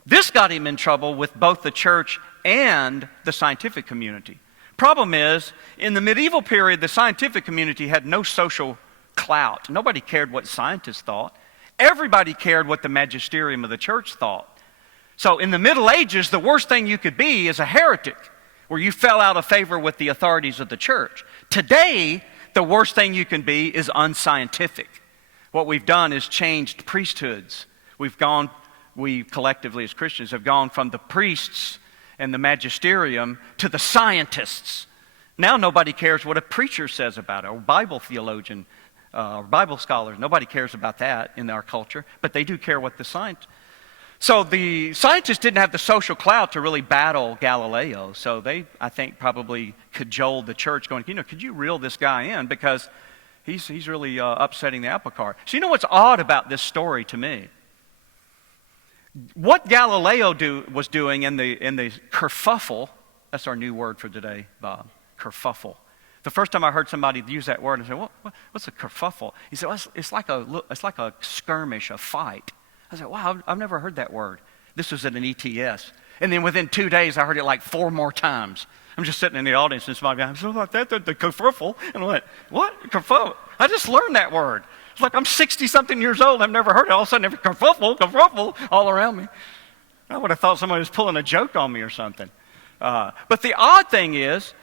This got him in trouble with both the church and the scientific community. Problem is, in the medieval period, the scientific community had no social clout. Nobody cared what scientists thought. Everybody cared what the magisterium of the church thought. So in the Middle Ages, the worst thing you could be is a heretic, where you fell out of favor with the authorities of the church. Today, the worst thing you can be is unscientific. What we've done is changed priesthoods. We collectively as Christians have gone from the priests and the magisterium to the scientists. Now nobody cares what a preacher says about it, or Bible theologian, or Bible scholars. Nobody cares about that in our culture, but they do care what the science. So the scientists didn't have the social clout to really battle Galileo. So they, I think, probably cajoled the church going, could you reel this guy in? Because he's really upsetting the apple cart. So you know what's odd about this story to me? What Galileo was doing in the kerfuffle, that's our new word for today, Bob, kerfuffle. The first time I heard somebody use that word, I said, what's a kerfuffle? He said, well, it's like a skirmish, a fight. I said, wow, I've never heard that word. This was at an ETS. And then within 2 days, I heard it like 4 more times. I'm just sitting in the audience and somebody goes, something like that, the kerfuffle. And I went, what? Kerfuffle? I just learned that word. It's like I'm 60-something years old. I've never heard it. All of a sudden, every kerfuffle all around me. I would have thought somebody was pulling a joke on me or something. But the odd thing is,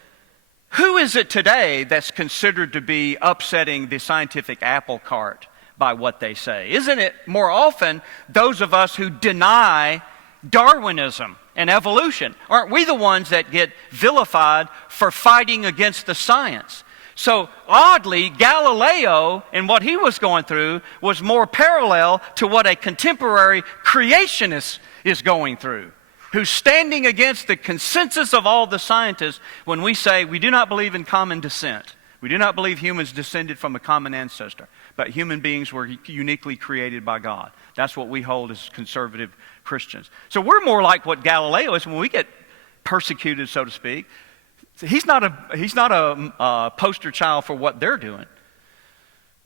who is it today that's considered to be upsetting the scientific apple cart by what they say? Isn't it more often those of us who deny Darwinism and evolution? Aren't we the ones that get vilified for fighting against the science? So oddly, Galileo and what he was going through was more parallel to what a contemporary creationist is going through, who's standing against the consensus of all the scientists when we say we do not believe in common descent. We do not believe humans descended from a common ancestor, but human beings were uniquely created by God. That's what we hold as conservative Christians. So we're more like what Galileo is when we get persecuted, so to speak. He's not a poster child for what they're doing.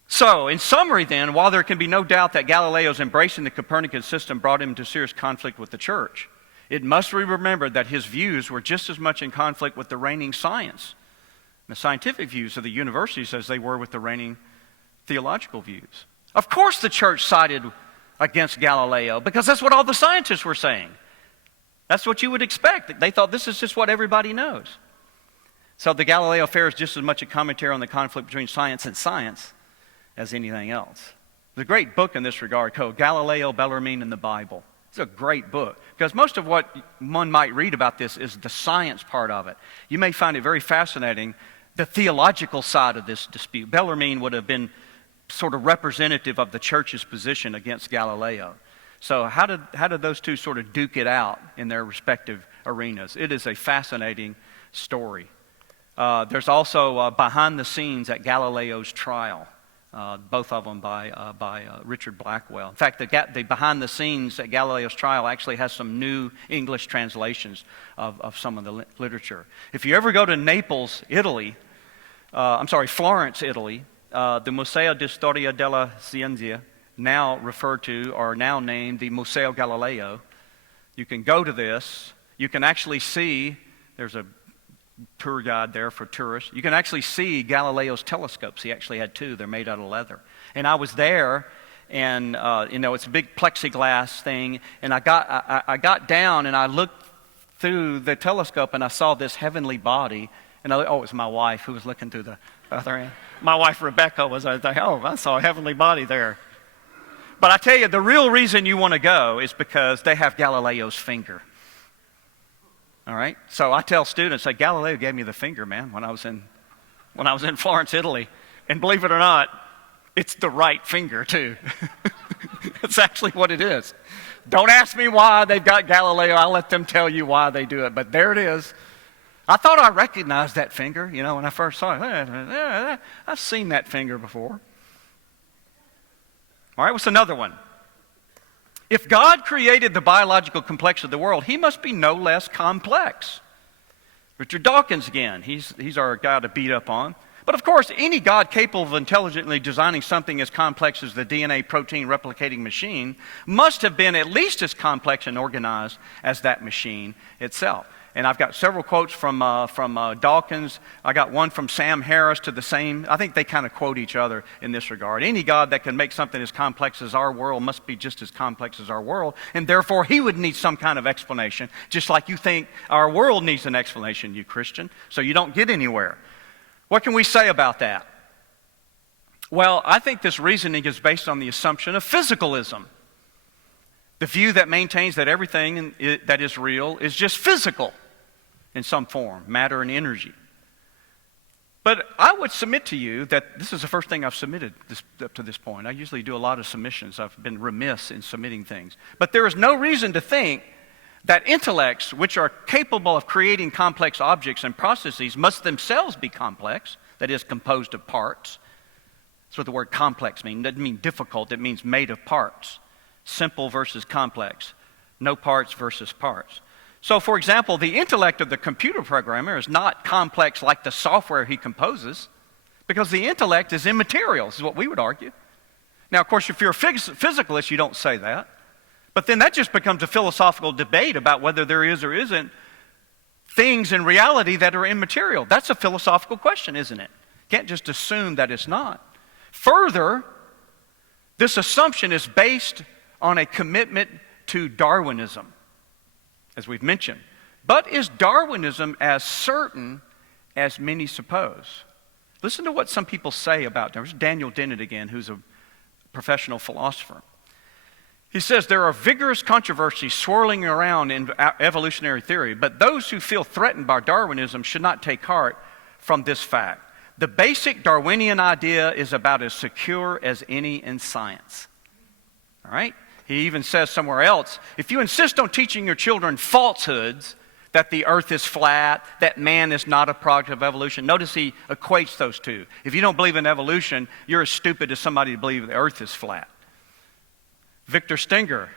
So, in summary then, while there can be no doubt that Galileo's embracing the Copernican system brought him into serious conflict with the church, it must be remembered that his views were just as much in conflict with the reigning science, the scientific views of the universities, as they were with the reigning theological views. Of course the church sided against Galileo because that's what all the scientists were saying. That's what you would expect. They thought this is just what everybody knows. So the Galileo affair is just as much a commentary on the conflict between science and science as anything else. There's a great book in this regard called Galileo, Bellarmine, and the Bible. It's a great book because most of what one might read about this is the science part of it. You may find it very fascinating, the theological side of this dispute. Bellarmine would have been sort of representative of the church's position against Galileo. So how did those two sort of duke it out in their respective arenas? It is a fascinating story. There's also behind the scenes at Galileo's trial, both of them by Richard Blackwell. In fact, the behind the scenes at Galileo's trial actually has some new English translations of some of the literature. If you ever go to Naples, Italy, Florence, Italy, the Museo di Storia della Scienza, now referred to or now named the Museo Galileo. You can go to this. You can actually see, there's a tour guide there for tourists. You can actually see Galileo's telescopes. He actually had two. They're made out of leather. And I was there, and it's a big plexiglass thing. And I got down and I looked through the telescope and I saw this heavenly body. And it was my wife who was looking through the other end. My wife Rebecca was there. I saw a heavenly body there. But I tell you, the real reason you want to go is because they have Galileo's finger. All right? So I tell students, Galileo gave me the finger, man, when I was in Florence, Italy. And believe it or not, it's the right finger, too. That's actually what it is. Don't ask me why they've got Galileo. I'll let them tell you why they do it. But there it is. I thought I recognized that finger, when I first saw it. I've seen that finger before. All right, what's another one? If God created the biological complexity of the world, he must be no less complex. Richard Dawkins again, he's our guy to beat up on. But of course, any God capable of intelligently designing something as complex as the DNA protein replicating machine must have been at least as complex and organized as that machine itself. And I've got several quotes from Dawkins. I got one from Sam Harris to the same. I think they kind of quote each other in this regard. Any God that can make something as complex as our world must be just as complex as our world, and therefore he would need some kind of explanation, just like you think our world needs an explanation, you Christian, so you don't get anywhere. What can we say about that? Well, I think this reasoning is based on the assumption of physicalism, the view that maintains that everything that is real is just physical in some form, matter and energy. But I would submit to you that this is the first thing I've submitted up to this point. I usually do a lot of submissions. I've been remiss in submitting things. But there is no reason to think that intellects which are capable of creating complex objects and processes must themselves be complex, that is, composed of parts. That's what the word complex means. It doesn't mean difficult. It means made of parts. Simple versus complex. No parts versus parts. So, for example, the intellect of the computer programmer is not complex like the software he composes, because the intellect is immaterial, is what we would argue. Now, of course, if you're a physicalist, you don't say that. But then that just becomes a philosophical debate about whether there is or isn't things in reality that are immaterial. That's a philosophical question, isn't it? You can't just assume that it's not. Further, this assumption is based on a commitment to Darwinism, as we've mentioned. But is Darwinism as certain as many suppose? Listen to what some people say about Darwin. There's Daniel Dennett again, who's a professional philosopher. He says, there are vigorous controversies swirling around in evolutionary theory, but those who feel threatened by Darwinism should not take heart from this fact. The basic Darwinian idea is about as secure as any in science. All right? He even says somewhere else, if you insist on teaching your children falsehoods, that the earth is flat, that man is not a product of evolution. Notice he equates those two. If you don't believe in evolution, you're as stupid as somebody to believe the earth is flat. Victor Stenger,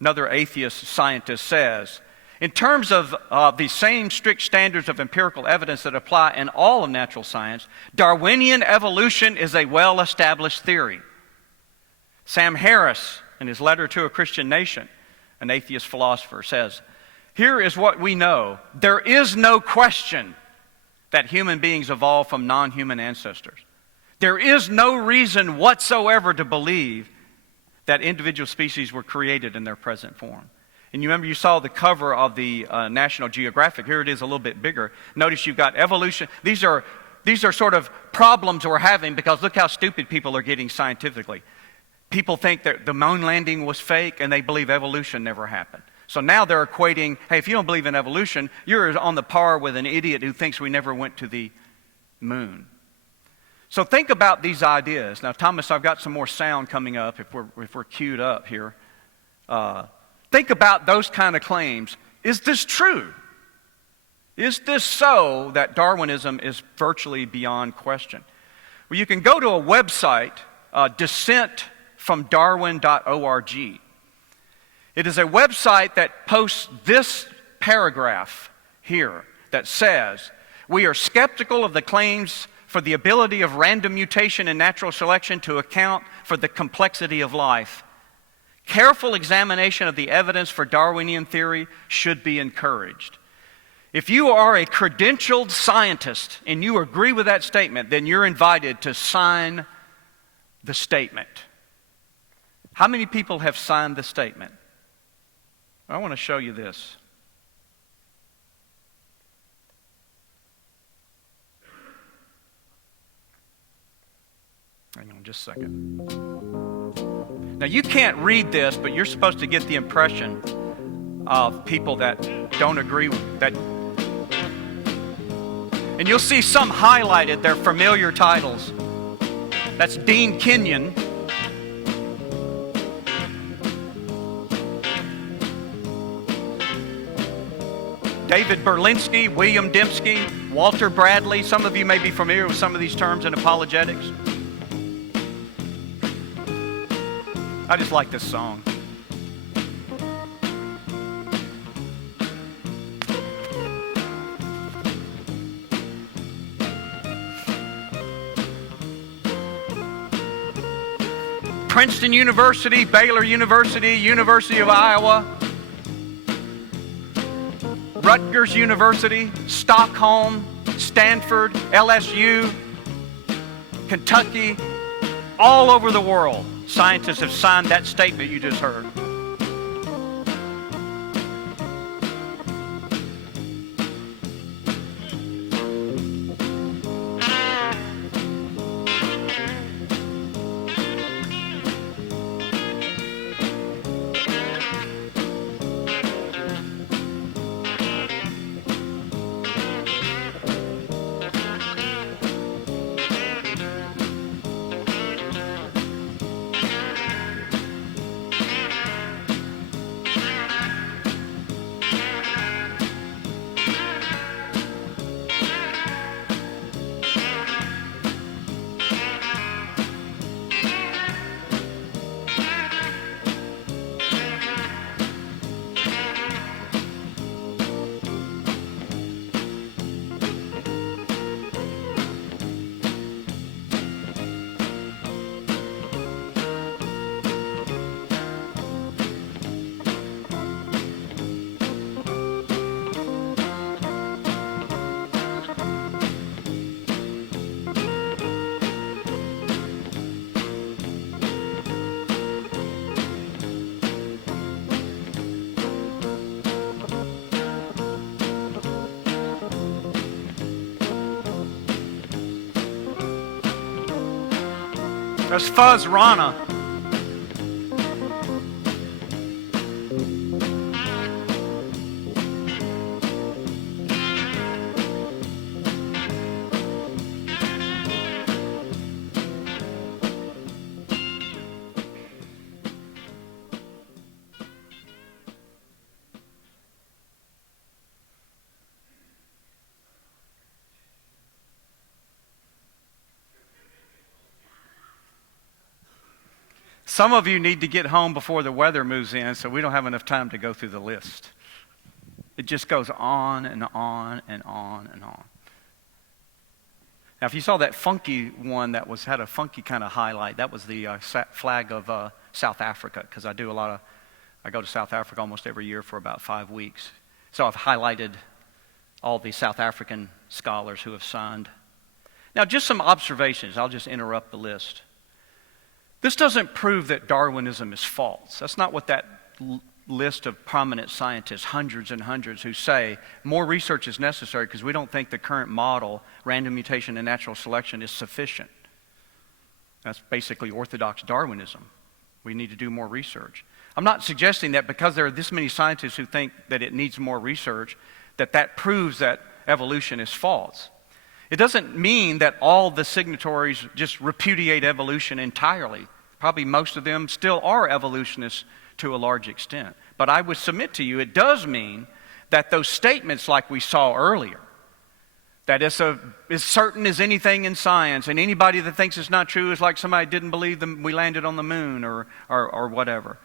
another atheist scientist, says, in terms of the same strict standards of empirical evidence that apply in all of natural science, Darwinian evolution is a well-established theory. Sam Harris, in his letter to a Christian nation, an atheist philosopher, says, here is what we know. There is no question that human beings evolved from non-human ancestors. There is no reason whatsoever to believe that individual species were created in their present form. And you remember you saw the cover of the National Geographic. Here it is a little bit bigger. Notice you've got evolution. These are sort of problems we're having because look how stupid people are getting scientifically. People think that the moon landing was fake and they believe evolution never happened. So now they're equating, hey, if you don't believe in evolution, you're on the par with an idiot who thinks we never went to the moon. So think about these ideas. Now, Thomas, I've got some more sound coming up if we're queued up here. Think about those kind of claims. Is this true? Is this so that Darwinism is virtually beyond question? Well, you can go to a website, dissentfromdarwin.org. It is a website that posts this paragraph here that says, we are skeptical of the claims for the ability of random mutation and natural selection to account for the complexity of life. Careful examination of the evidence for Darwinian theory should be encouraged. If you are a credentialed scientist and you agree with that statement, then you're invited to sign the statement. How many people have signed the statement? I want to show you this. Hang on just a second. Now, you can't read this, but you're supposed to get the impression of people that don't agree with that. And you'll see some highlighted, they're familiar titles. That's Dean Kenyon. David Berlinski, William Dembski, Walter Bradley. Some of you may be familiar with some of these terms in apologetics. I just like this song. Princeton University, Baylor University, University of Iowa, Rutgers University, Stockholm, Stanford, LSU, Kentucky, all over the world. Scientists have signed that statement you just heard. That's Fuzz Rana. Some of you need to get home before the weather moves in, so we don't have enough time to go through the list. It just goes on and on and on and on. Now, if you saw that funky one that had a funky kind of highlight, that was the flag of South Africa, because I go to South Africa almost every year for about 5 weeks. So I've highlighted all the South African scholars who have signed. Now, just some observations. I'll just interrupt the list. This doesn't prove that Darwinism is false. That's not what that list of prominent scientists, hundreds and hundreds, who say more research is necessary because we don't think the current model, random mutation and natural selection, is sufficient. That's basically orthodox Darwinism. We need to do more research. I'm not suggesting that because there are this many scientists who think that it needs more research, that proves that evolution is false. It doesn't mean that all the signatories just repudiate evolution entirely. Probably most of them still are evolutionists to a large extent. But I would submit to you, it does mean that those statements like we saw earlier, that it's as certain as anything in science, and anybody that thinks it's not true is like somebody didn't believe we landed on the moon or whatever.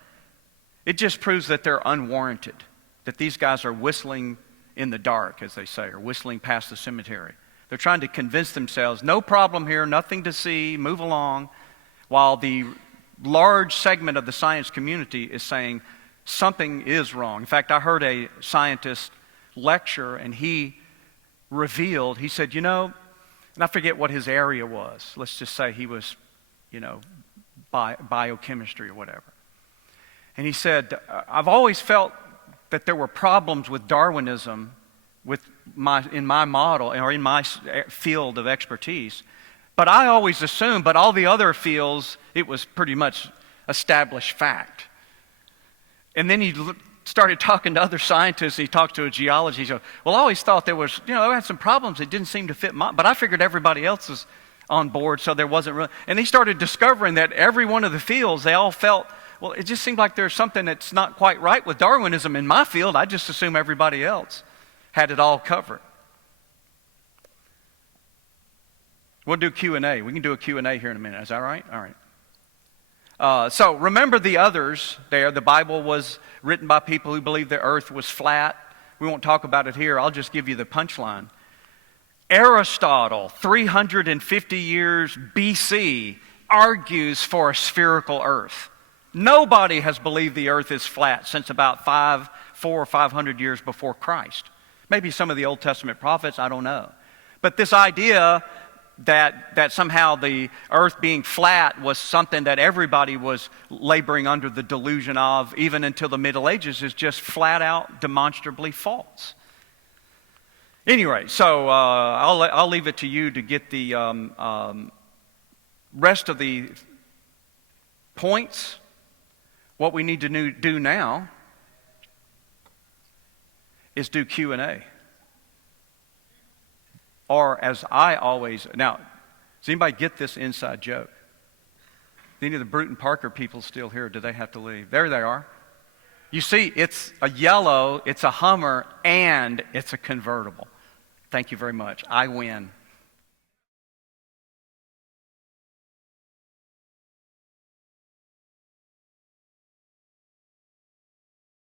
It just proves that they're unwarranted, that these guys are whistling in the dark, as they say, or whistling past the cemetery. They're trying to convince themselves, no problem here, nothing to see, move along, while the large segment of the science community is saying something is wrong. In fact, I heard a scientist lecture, and he said, and I forget what his area was. Let's just say he was, biochemistry or whatever. And he said, I've always felt that there were problems with Darwinism in my model or in my field of expertise. But I always assumed, but all the other fields, it was pretty much established fact. And then he started talking to other scientists. He talked to a geologist. He said, well, I always thought there was, I had some problems that didn't seem to fit but I figured everybody else was on board, so there wasn't really. And he started discovering that every one of the fields, they all felt, well, it just seemed like there's something that's not quite right with Darwinism in my field. I just assume everybody else had it all covered. We'll do Q&A. We can do a Q&A here in a minute. Is that right? All right. So remember the others there. The Bible was written by people who believed the earth was flat. We won't talk about it here. I'll just give you the punchline. Aristotle, 350 years BC, argues for a spherical earth. Nobody has believed the earth is flat since about 400 or 500 years before Christ. Maybe some of the Old Testament prophets, I don't know. But this idea that somehow the earth being flat was something that everybody was laboring under the delusion of, even until the Middle Ages, is just flat out demonstrably false. Anyway, so I'll leave it to you to get the rest of the points. What we need to do now is do Q&A. Or as I always, now, does anybody get this inside joke? Any of the Bruton Parker people still here? Do they have to leave? There they are. You see, it's a yellow, it's a Hummer, and it's a convertible. Thank you very much. I win.